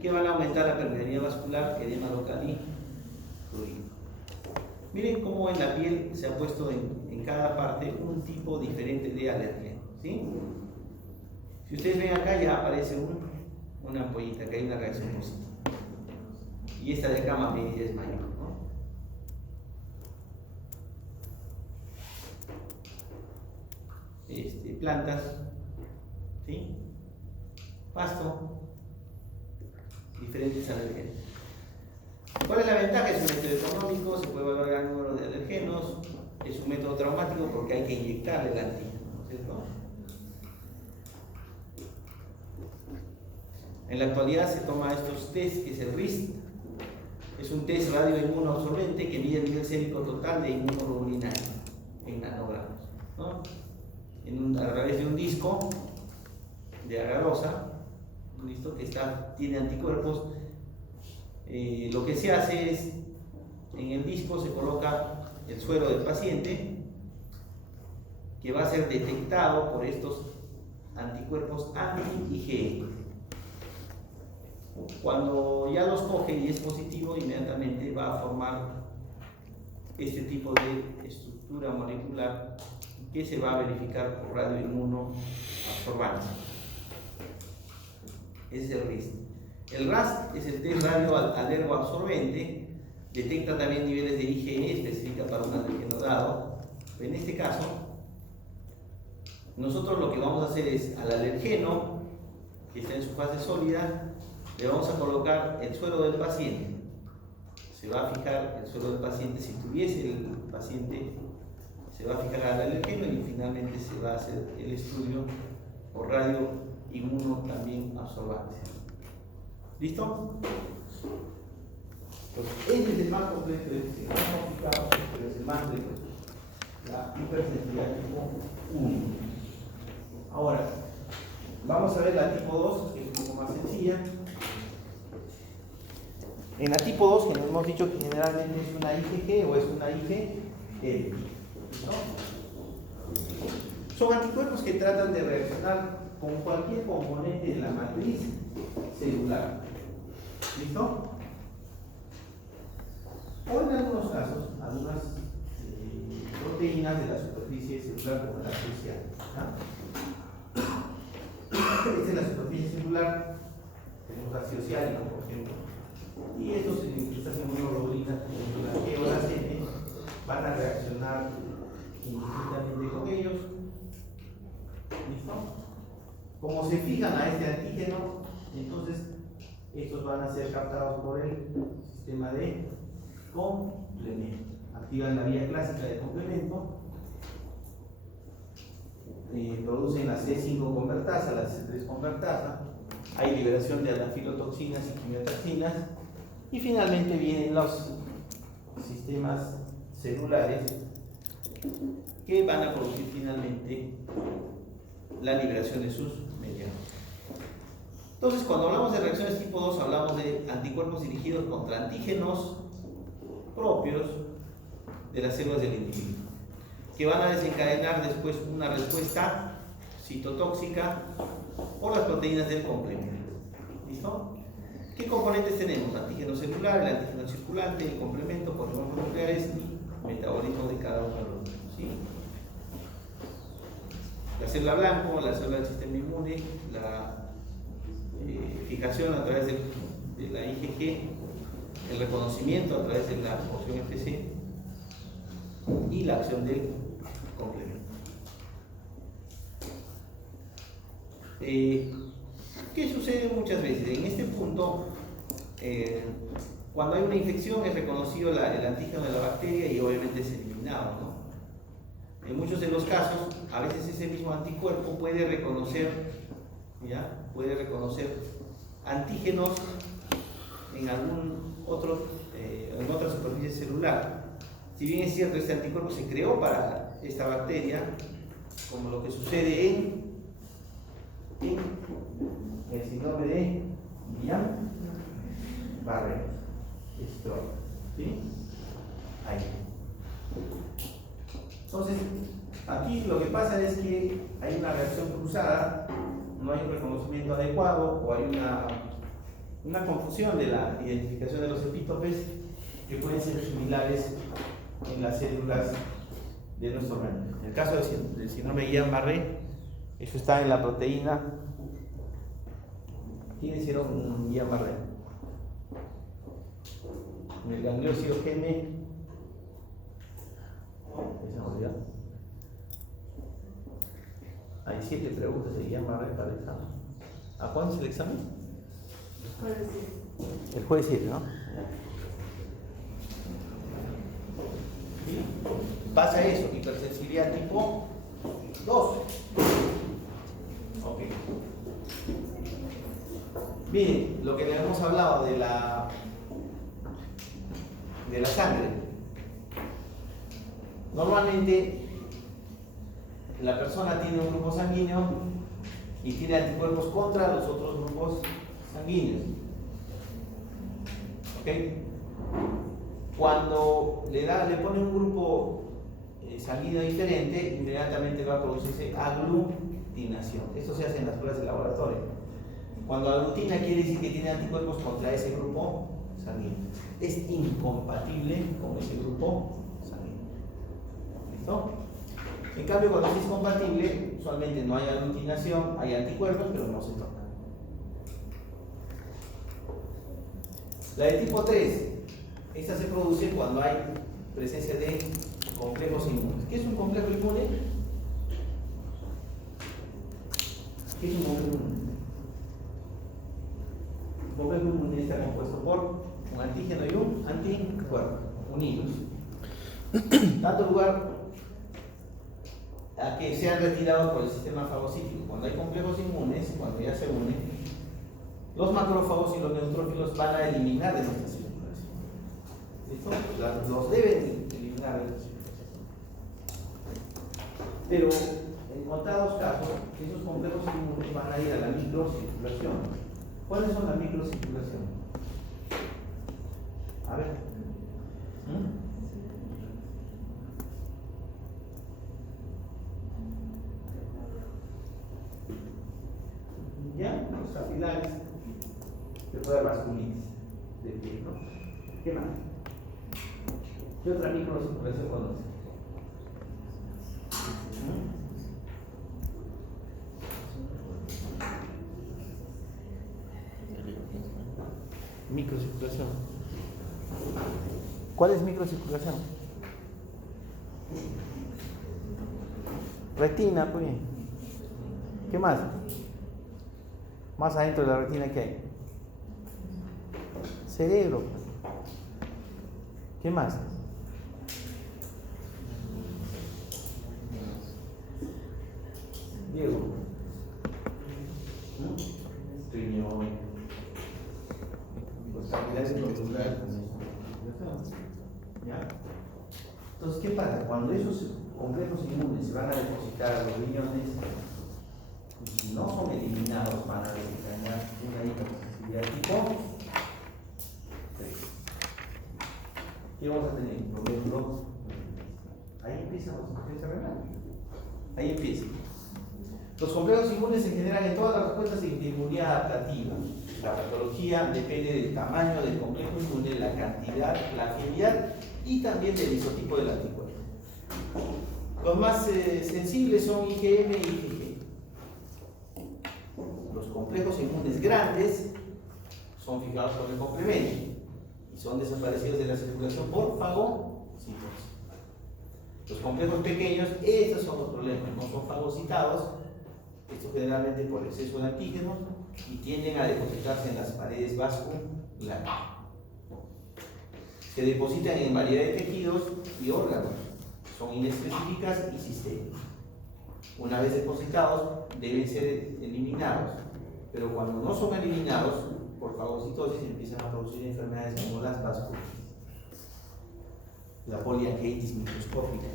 que van a aumentar la permeabilidad vascular, edema local y prurito. Miren cómo en la piel se ha puesto en cada parte un tipo diferente de alergeno, ¿sí? Si ustedes ven acá ya aparece una ampollita, que hay una reacción positiva. Y esta de acá más bien es mayor, ¿no? Plantas, ¿sí? Pasto, diferentes alergenos. ¿Cuál es la ventaja? Es un método económico, se puede valorar el número de alergenos, es un método traumático porque hay que inyectarle el antígeno, ¿no es cierto? En la actualidad se toma estos test, que es el RIST, es un test radioinmunoabsorbente que mide el nivel sérico total de inmunoglobulina en nanogramos, ¿no? A través de un disco de agarrosa, ¿listo? Que tiene anticuerpos. Lo que se hace es, en el disco se coloca el suero del paciente, que va a ser detectado por estos anticuerpos anti-IgE. Cuando ya los coge y es positivo, inmediatamente va a formar este tipo de estructura molecular que se va a verificar por radioinmunoabsorbancia. Ese es el RIST. El RAST es el test radioalergoabsorbente, detecta también niveles de IgE específica para un alergeno dado. En este caso, nosotros lo que vamos a hacer es al alergeno que está en su fase sólida, le vamos a colocar el suero del paciente. Se va a fijar el suero del paciente, si tuviese el paciente, se va a fijar al alergeno y finalmente se va a hacer el estudio por radioinmuno también absorbancia. ¿Listo? Pues este es el más complejo, pero es el más complejo. La hipersensibilidad tipo 1. Ahora, vamos a ver la tipo 2, que es un poco más sencilla. En la tipo 2, que nos hemos dicho que generalmente es una IgG o es una IgL. ¿No? Son anticuerpos que tratan de reaccionar con cualquier componente de la matriz celular. ¿Listo? O en algunos casos, algunas proteínas de la superficie celular como la social. Esta es la superficie celular, tenemos la ciosialina, por ejemplo. Y estas inmunoglobulinas, como la G o la C, van a reaccionar indistintamente con ellos. ¿Listo? Como se fijan a este antígeno, entonces estos van a ser captados por el sistema de complemento. Activan la vía clásica de complemento, producen la C5 convertasa, la C3 convertasa, hay liberación de anafilotoxinas y quimiotoxinas, y finalmente vienen los sistemas celulares que van a producir finalmente la liberación de sus mediados. Entonces, cuando hablamos de reacciones tipo 2, hablamos de anticuerpos dirigidos contra antígenos propios de las células del individuo, que van a desencadenar después una respuesta citotóxica por las proteínas del complemento. ¿Listo? ¿Qué componentes tenemos? Antígeno celular, el antígeno circulante, el complemento, polímeros nucleares y metabolismo de cada uno de los mismos. ¿Sí? La célula blanco, la célula del sistema inmune, la fijación a través de la IgG, el reconocimiento a través de la opción FC y la acción del complemento. ¿Qué sucede muchas veces? En este punto, cuando hay una infección es reconocido el antígeno de la bacteria y obviamente es eliminado, ¿no? En muchos de los casos, a veces ese mismo anticuerpo puede reconocer antígenos en algún otro, en otra superficie celular. Si bien es cierto, este anticuerpo se creó para esta bacteria, como lo que sucede en el síndrome de Guillain-Barré. ¿Sí? Ahí. Entonces, aquí lo que pasa es que hay una reacción cruzada, no hay un reconocimiento adecuado o hay una confusión de la identificación de los epítopes que pueden ser similares en las células de nuestro organismo. En el caso del síndrome de Guillain-Barré, eso está en la proteína. ¿Quiénes hicieron un Guillain-Barré? En el gangliosio GM. Hay 7 preguntas de Guillain-Barré para el examen. ¿A cuándo es el examen? El jueves 7, ¿no? ¿Sí? Pasa eso, hipersensibilidad tipo 2. Ok. Miren, lo que le hemos hablado de la sangre. Normalmente la persona tiene un grupo sanguíneo y tiene anticuerpos contra los otros grupos sanguíneos. ¿Ok? Cuando le pone un grupo sanguíneo diferente, inmediatamente va a producirse aglutinación. Esto se hace en las pruebas de laboratorio. Cuando aglutina quiere decir que tiene anticuerpos contra ese grupo sanguíneo. Es incompatible con ese grupo sanguíneo. ¿Listo? En cambio, cuando es compatible, usualmente no hay aglutinación, hay anticuerpos, pero no se tocan. La de tipo 3, esta se produce cuando hay presencia de complejos inmunes. ¿Qué es un complejo inmune? ¿Qué es un complejo inmune? Un complejo inmune está compuesto por un antígeno y un anticuerpo, unidos. Tanto lugar a que se han retirado por el sistema fagocítico. Cuando hay complejos inmunes, cuando ya se unen, los macrófagos y los neutrófilos van a eliminar de nuestra circulación. ¿Listo? Los deben eliminar de nuestra circulación. Pero en contados casos, esos complejos inmunes van a ir a la microcirculación. ¿Cuáles son la microcirculación? A ver. ¿Ya? Los capilares. Se puede dar vasculitis de piel, ¿no? ¿Qué más? ¿Qué otra microcirculación conoce? Microcirculación. ¿Cuál es microcirculación? Retina, pues. ¿Qué más? Más adentro de la retina, ¿qué hay? Cerebro. ¿Qué más? Diego. ¿Ya? Entonces, ¿qué pasa? Cuando esos complejos inmunes se van a depositar a los riñones, y si no son eliminados, van a desencadenar una hipersensibilidad tipo 3. ¿Qué vamos a tener? Por ejemplo, ahí empieza a ahí empieza. Los complejos inmunes se generan en todas las respuestas de inmunidad adaptativa. La patología depende del tamaño del complejo inmune, la cantidad, la afinidad y también del isotipo del anticuerpo. Los más sensibles son IgM y IgG. Los complejos inmunes grandes son fijados por el complemento y son desaparecidos de la circulación por fagocitosis. Los complejos pequeños, estos son los problemas, no son fagocitados, esto generalmente por exceso de antígenos, y tienden a depositarse en las paredes vasculares. Se depositan en variedad de tejidos y órganos, son inespecíficas y sistémicas. Una vez depositados, deben ser eliminados, pero cuando no son eliminados por fagocitosis empiezan a producir enfermedades como las vasculitis, la poliangitis microscópica,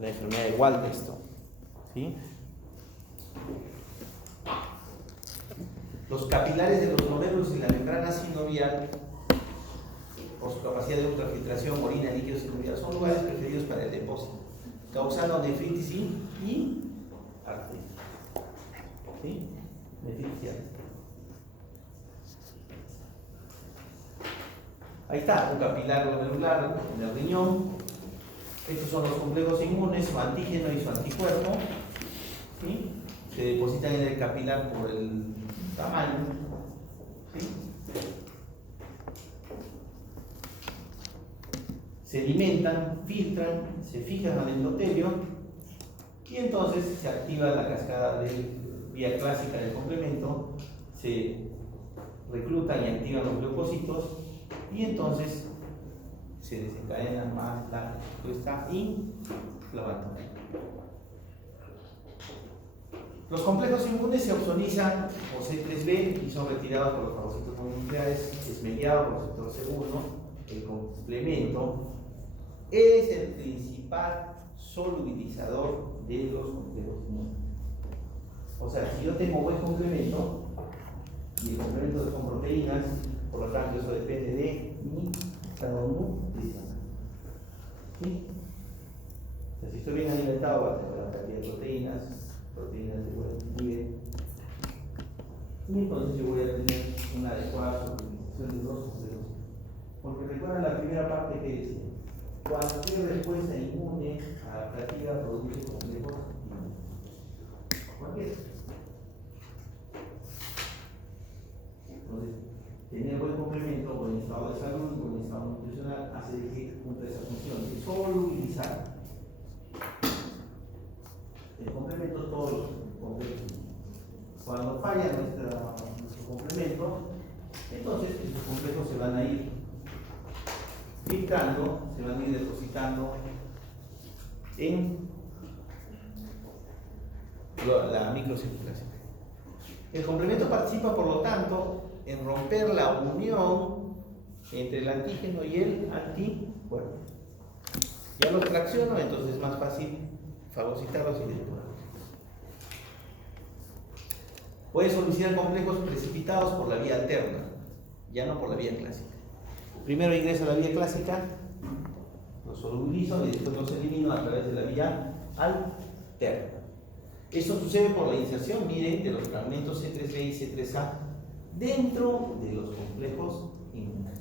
la enfermedad de Waldenstone, ¿sí? Los capilares de los glomérulos y la membrana sinovial, por su capacidad de ultrafiltración, orina, líquido sinovial, son lugares preferidos para el depósito, causando nefritis y artritis. ¿Sí? Nefritis y artritis. Ahí está, un capilar glomerular en el riñón. Estos son los complejos inmunes, su antígeno y su anticuerpo. ¿Sí? Se depositan en el capilar por el tamaño. ¿Sí? Se alimentan, filtran, se fijan al endotelio y entonces se activa la cascada de vía clásica del complemento, se reclutan y activan los leucocitos y entonces se desencadena más la respuesta inflamatoria. Los complejos inmunes se opsonizan por C3b y son retirados por los fagocitos mononucleares, es mediado por el receptor C1. El complemento es el principal solubilizador de los complejos inmunes. O sea, si yo tengo buen complemento y el complemento son proteínas, por lo tanto eso depende de mi estado nutricional. ¿Sí? O sea, si estoy bien alimentado, voy a tener la cantidad de proteínas de buen nivel, y entonces yo voy a tener una adecuada solubilización de los complejos. Porque recuerda la primera parte que dice, cualquier respuesta inmune adaptativa produce complejos inmunes. Cualquiera. Entonces, tener buen complemento, buen estado de salud, buen estado nutricional, hace que cumpla esa función de solubilizar el complemento, todos los complejos. Cuando falla nuestro complemento, entonces esos complejos se van a ir filtrando, se van a ir depositando en la microcirculación. El complemento participa, por lo tanto, en romper la unión entre el antígeno y el anticuerpo. Ya los tracciono, entonces es más fácil fagocitarlos y depurarlos. Puede solucionar complejos precipitados por la vía alterna, ya no por la vía clásica. Primero ingreso a la vía clásica, los solubilizo y después los elimino a través de la vía alterna. Esto sucede por la inserción, miren, de los fragmentos C3b y C3a dentro de los complejos inmunes.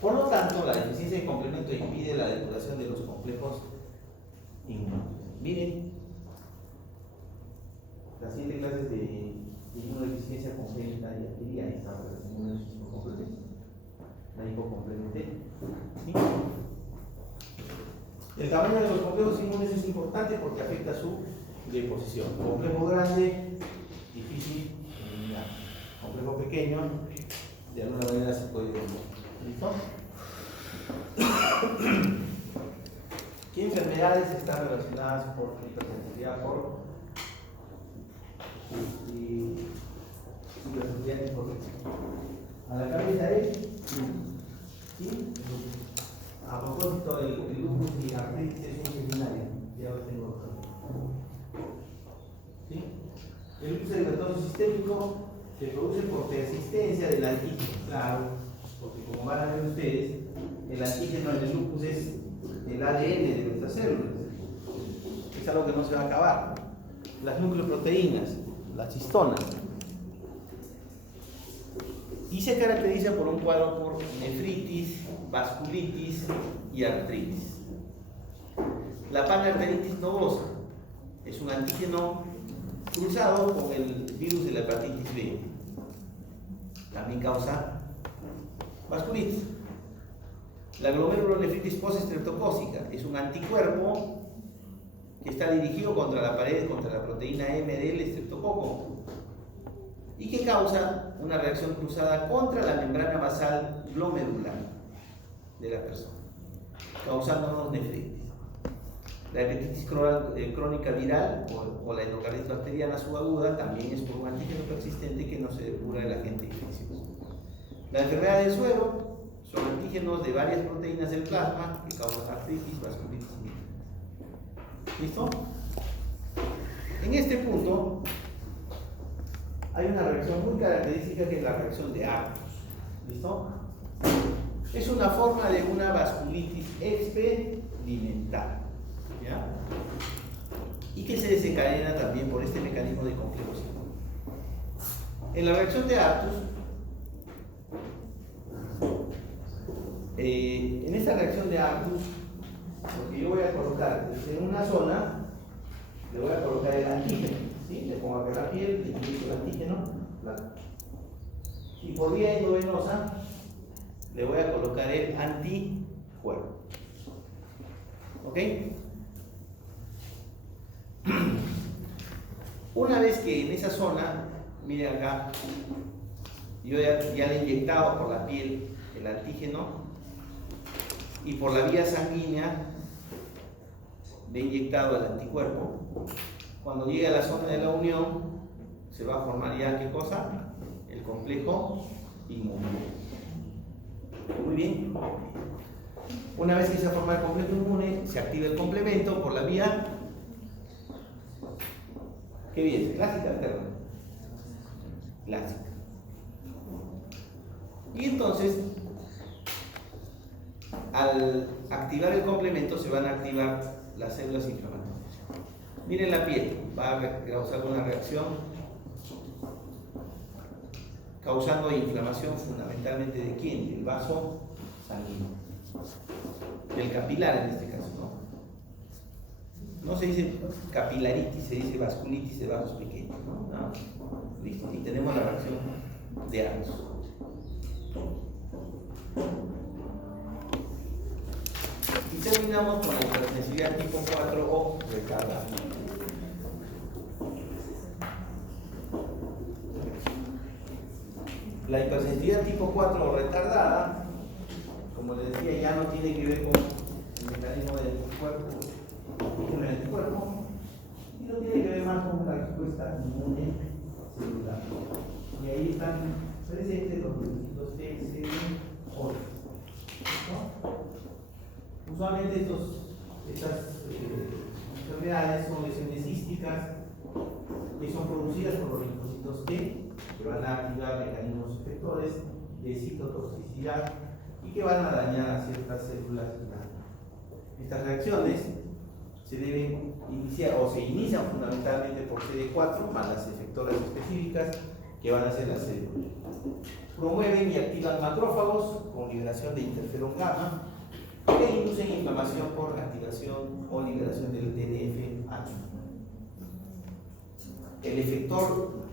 Por lo tanto, la deficiencia de complemento impide la depuración de los complejos inmunes. Miren, las 7 clases de inmunodeficiencia congénita y adquirida están relacionadas con complemento. La hipocomplementé. ¿Sí? El tamaño de los complejos inmunes es importante porque afecta su deposición. Complejo grande, difícil eliminar. Complejo pequeño, de alguna manera se puede eliminar. ¿Listo? ¿Qué enfermedades están relacionadas por hipersensibilidad por hipersensibilidad? A la cabeza es ¿sí? neumocito, el lupus y artritis es un seminario. Ya lo tengo acá. ¿Sí? El lupus eritematoso sistémico se produce por persistencia del antígeno, claro, porque como van a ver ustedes, el antígeno del lupus es el ADN de nuestras células. Es algo que no se va a acabar. Las nucleoproteínas, las histonas. Y se caracteriza por un cuadro por nefritis, vasculitis y artritis. La panarteritis nodosa es un antígeno cruzado con el virus de la hepatitis B. También causa vasculitis. La glomerulonefritis postestreptocócica es un anticuerpo que está dirigido contra la pared, contra la proteína M del estreptococo y que causa una reacción cruzada contra la membrana basal glomerular de la persona, causándonos nefritis. La hepatitis crónica viral o la endocarditis bacteriana subaguda también es por un antígeno persistente que no se depura el agente infeccioso. La enfermedad del suero son antígenos de varias proteínas del plasma que causan artritis, vasculitis y nefritis. ¿Listo? En este punto hay una reacción muy característica que es la reacción de Artus. ¿Listo? Es una forma de una vasculitis experimental. ¿Ya? Y que se desencadena también por este mecanismo de complejo citológico. En la reacción de Artus, en esta reacción de Artus, lo que yo voy a colocar es en una zona, le voy a colocar el antígeno, ¿sí? Le pongo acá la piel, le introduzo el antígeno, y por vía endovenosa le voy a colocar el anticuerpo. ¿Ok? Una vez que en esa zona, miren acá, yo ya le he inyectado por la piel el antígeno y por la vía sanguínea le he inyectado el anticuerpo. Cuando llegue a la zona de la unión, se va a formar ya, ¿qué cosa? El complejo inmune. Muy bien. Una vez que se forma el complejo inmune, se activa el complemento por la vía. ¿Qué bien? ¿Clásica o alterna? Clásica. Y entonces, al activar el complemento, se van a activar las células inflamatorias. Miren la piel, va a causar una reacción causando inflamación fundamentalmente de quién? Del vaso sanguíneo, del capilar en este caso, ¿no? No se dice capilaritis, se dice vasculitis de vasos pequeños, ¿no? ¿No? Listo, y tenemos la reacción de Artus. Y terminamos con la hipersensibilidad tipo 4 o retardada. La hipersensibilidad tipo 4 o retardada, como les decía, ya no tiene que ver con el mecanismo del cuerpo y el anticuerpo, y no tiene que ver más con la respuesta inmune celular. Y ahí están presentes los linfocitos T, C, O. Usualmente estas enfermedades son lesiones císticas que son producidas por los linfocitos T, que van a activar mecanismos efectores de citotoxicidad y que van a dañar a ciertas células. Estas reacciones se deben iniciar o se inician fundamentalmente por CD4 más las efectoras específicas que van a ser las células. Promueven y activan macrófagos con liberación de interferón gamma que inducen inflamación por activación o liberación del TNF-alfa. El efector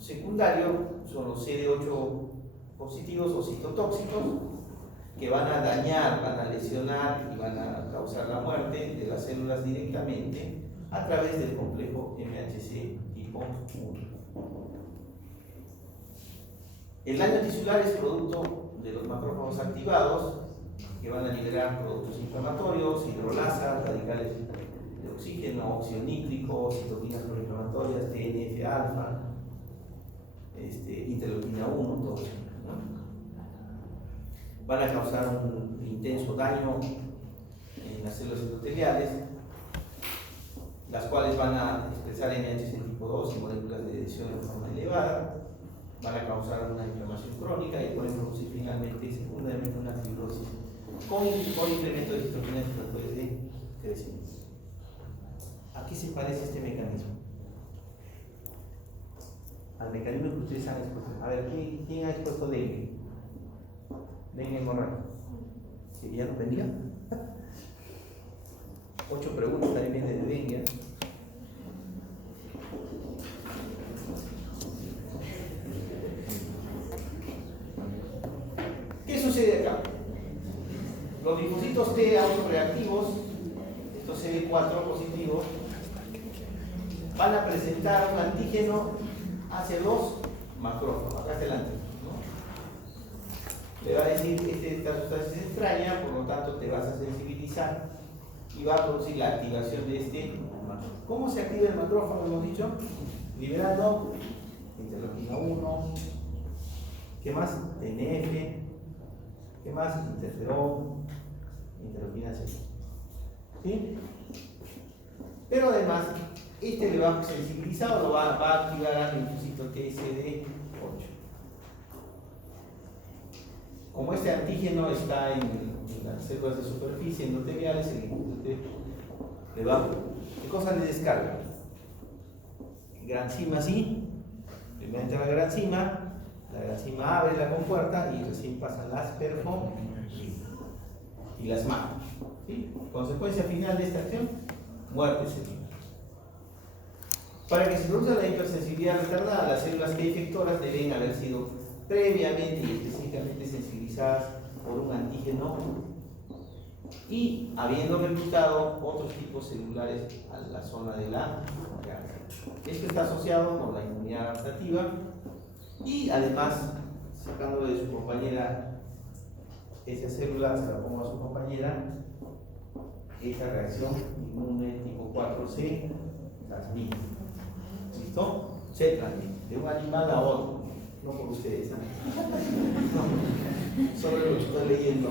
secundario son los CD8 positivos o citotóxicos que van a dañar, van a lesionar y van a causar la muerte de las células directamente a través del complejo MHC tipo 1. El daño tisular es producto de los macrófagos activados que van a liberar productos inflamatorios, hidrolasas, radicales de oxígeno, óxido nítrico, citoquinas proinflamatorias, TNF-alfa, interleuquina 1, todo eso, ¿no? Van a causar un intenso daño en las células endoteliales, las cuales van a expresar NHC tipo 2 y moléculas de adhesión de forma elevada, van a causar una inflamación crónica y pueden producir finalmente secundariamente una fibrosis con incremento de citoquinas y factores de crecimiento. ¿A qué se parece este mecanismo? Al mecanismo que ustedes han expuesto. A ver, ¿quién ha expuesto dengue? Dengue hemorrágico. ¿Sí, ya no venía? 8 preguntas también vienen de dengue. ¿Qué sucede acá? Los linfocitos T autoreactivos, estos CD4 positivos, van a presentar un antígeno hacia los macrófagos. Acá está el antígeno, ¿no? Le va a decir que esta sustancia es extraña, por lo tanto te vas a sensibilizar y va a producir la activación de este macrófago. ¿Cómo se activa el macrófago? Hemos dicho, liberando interleuquina 1, ¿qué más? TNF, ¿qué más? Interferón, interleuquina 6. ¿Sí? Pero además, este le va a sensibilizar o lo va a activar al linfocito TSD8. Como este antígeno está en las células de superficie endoteliales, el linfocito le va a... ¿Qué cosa le descarga? Granzima así, primero entra la granzima abre la compuerta y recién pasan las perfo y las mata. ¿Sí? Consecuencia final de esta acción, muerte celular. Para que se produzca la hipersensibilidad retardada, las células T efectoras deben haber sido previamente y específicamente sensibilizadas por un antígeno y habiendo reclutado otros tipos celulares a la zona de la garganta. Esto está asociado con la inmunidad adaptativa y además, sacándole de su compañera esa célula, se la pongo a su compañera, esa reacción inmune tipo 4C transmite. ¿Listo? Se transmite de un animal a otro, no por ustedes, ¿eh? No, solo lo estoy leyendo.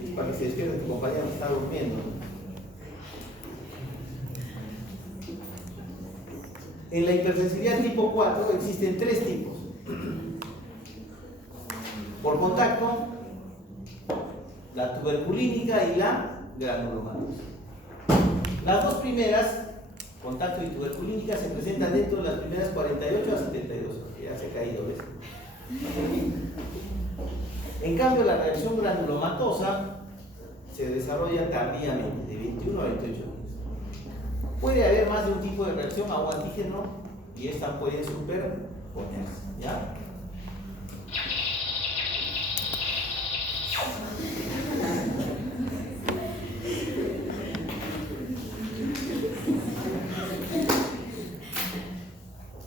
Sí, para que se despierte tu compañero que está durmiendo. En la hipersensibilidad tipo 4 existen 3 tipos. Por contacto, la tuberculínica y la granulomatosa. Las dos primeras, contacto y tuberculínica, se presentan dentro de las primeras 48 a 72 horas. Ya se ha caído, ¿ves? En cambio, la reacción granulomatosa se desarrolla tardíamente, de 21 a 28 días. Puede haber más de un tipo de reacción a un antígeno y estas pueden superponerse, ¿ya?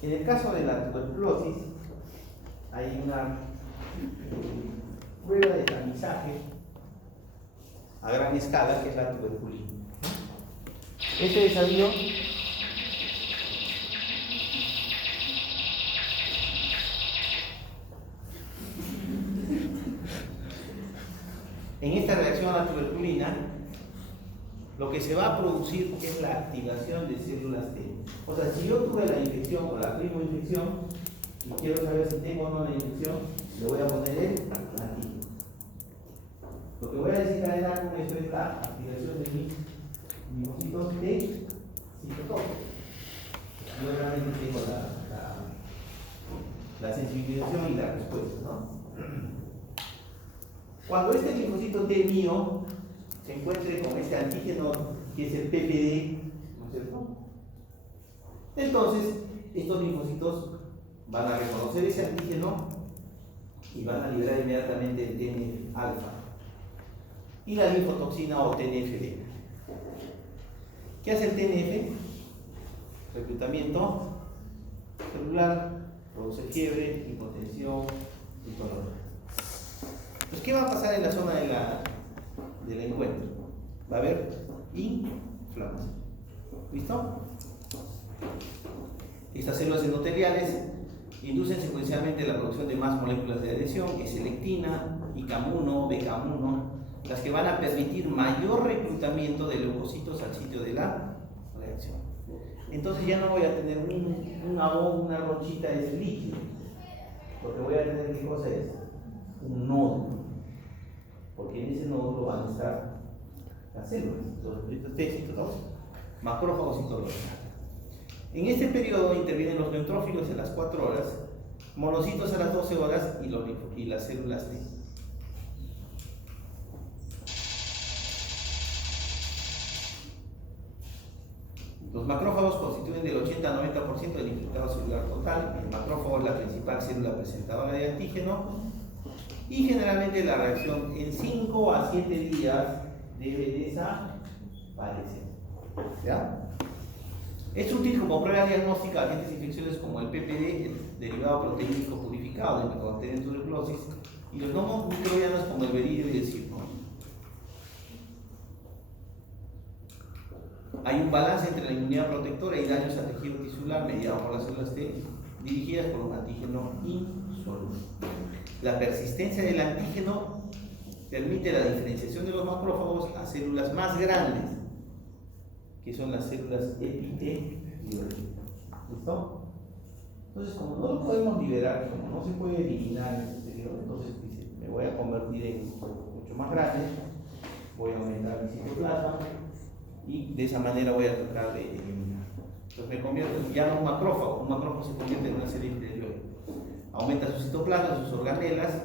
En el caso de la tuberculosis, hay una prueba de tamizaje a gran escala que es la tuberculina. Este desafío en esta reacción a la tuberculina, lo que se va a producir es la activación de células T. O sea, si yo tuve la infección o la primo infección y quiero saber si tengo o no la infección, le voy a poner el antígeno. Lo que voy a desencadenar con esto es la activación de mis linfocitos T citotóxicos. Yo realmente tengo la sensibilización y la respuesta, ¿no? Cuando este linfocito T mío se encuentre con este antígeno que es el PPD, ¿no es cierto? Entonces, estos linfocitos van a reconocer ese antígeno y van a liberar inmediatamente el TNF-alfa y la linfotoxina o TNF-D. ¿Qué hace el TNF? Reclutamiento celular, produce fiebre, hipotensión y dolor. Pues, ¿qué va a pasar en la zona del encuentro? Va a haber inflamación. ¿Listo? Estas células endoteliales inducen secuencialmente la producción de más moléculas de adhesión, que es selectina, ICAM1, BCAM1 las que van a permitir mayor reclutamiento de leucocitos al sitio de la reacción. Entonces ya no voy a tener un abón, una ronchita es líquido, porque voy a tener, ¿qué cosa es? Un nódulo, porque en ese nódulo van a estar las células, los dendritos T, citosol, macrófagos y todo lo demás. En este periodo intervienen los neutrófilos a las 4 horas, monocitos a las 12 horas y las células T. Los macrófagos constituyen del 80 al 90% del infiltrado celular total. El macrófago es la principal célula presentadora de antígeno y generalmente la reacción en 5 a 7 días debe desaparecer. ¿Ya? Es útil como prueba diagnóstica de agentes infecciosos como el PPD, el derivado proteínico purificado de Mycobacterium tuberculosis, y los no microbianos como el beridio y el circo. Hay un balance entre la inmunidad protectora y daños al tejido tisular mediado por las células T dirigidas por un antígeno insoluble. La persistencia del antígeno permite la diferenciación de los macrófagos a células más grandes, que son las células epiteliales. ¿Listo? Entonces, como no lo podemos liberar, como no se puede eliminar en este periodo, entonces dice, me voy a convertir en mucho más grande, voy a aumentar mi citoplasma y de esa manera voy a tratar de eliminar. Entonces me convierto ya no un macrófago se convierte en una célula epitelial. Aumenta su citoplasma, sus organelas,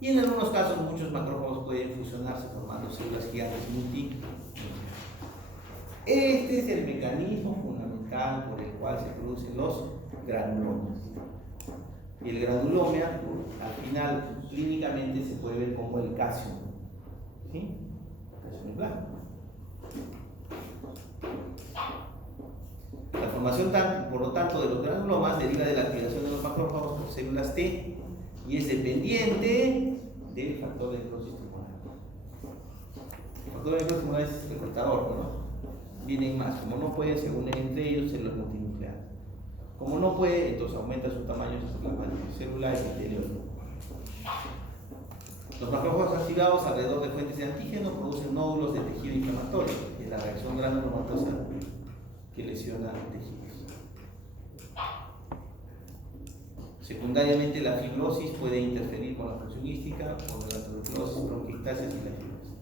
y en algunos casos muchos macrófagos pueden fusionarse formando células gigantes multinucleares. Este es el mecanismo fundamental por el cual se producen los granulomas. Y el granuloma, al final, clínicamente se puede ver como el calcio. ¿Sí? Calcio en blanco. La formación, por lo tanto, de los granulomas deriva de la activación de los macrófagos por células T y es dependiente del factor de necrosis tumoral. El factor de necrosis tumoral es el retador, ¿no? Vienen más, como no puede, se unen entre ellos células multinucleares. Como no puede, entonces aumenta su tamaño célula epitelial. Los macrófagos activados alrededor de fuentes de antígeno producen nódulos de tejido inflamatorio, que es la reacción granulomatosa que lesiona tejidos. Secundariamente, la fibrosis puede interferir con la función hística, con la tuberculosis, bronquiectasis y la fibrosis.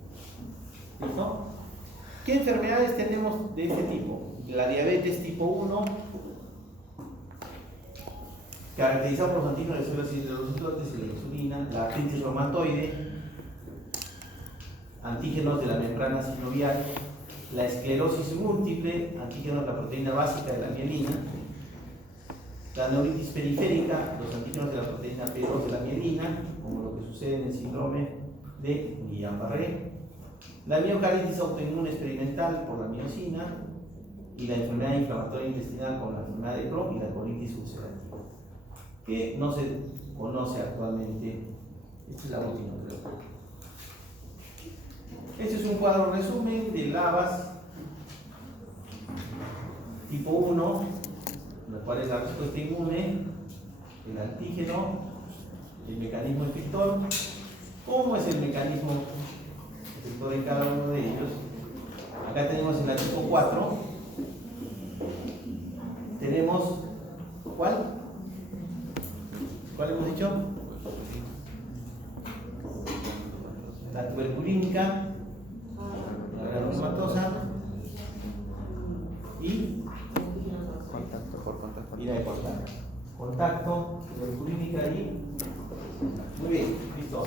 ¿Listo? ¿Qué enfermedades tenemos de este tipo? La diabetes tipo 1, caracterizada por los antígenos de células hidrolicitantes y la insulina, la artritis reumatoide, antígenos de la membrana sinovial, la esclerosis múltiple, antígenos de la proteína básica de la mielina, la neuritis periférica, los antígenos de la proteína P2 de la mielina, como lo que sucede en el síndrome de Guillain-Barré, la miocarditis autoinmune experimental por la miosina y la enfermedad inflamatoria intestinal con la enfermedad de Crohn y la colitis ulcerativa, que no se conoce actualmente. Esta es la última, creo. Este es un cuadro resumen de lavas tipo 1, la cual es la respuesta inmune, el antígeno, el mecanismo efector. ¿Cómo es el mecanismo efector en cada uno de ellos? Acá tenemos en la tipo 4, tenemos, ¿cuál? ¿Cuál hemos dicho? La tuberculínica, la granulomatosa y contacto por contacto. y la de contacto. Contacto, tuberculínica y muy bien, listo.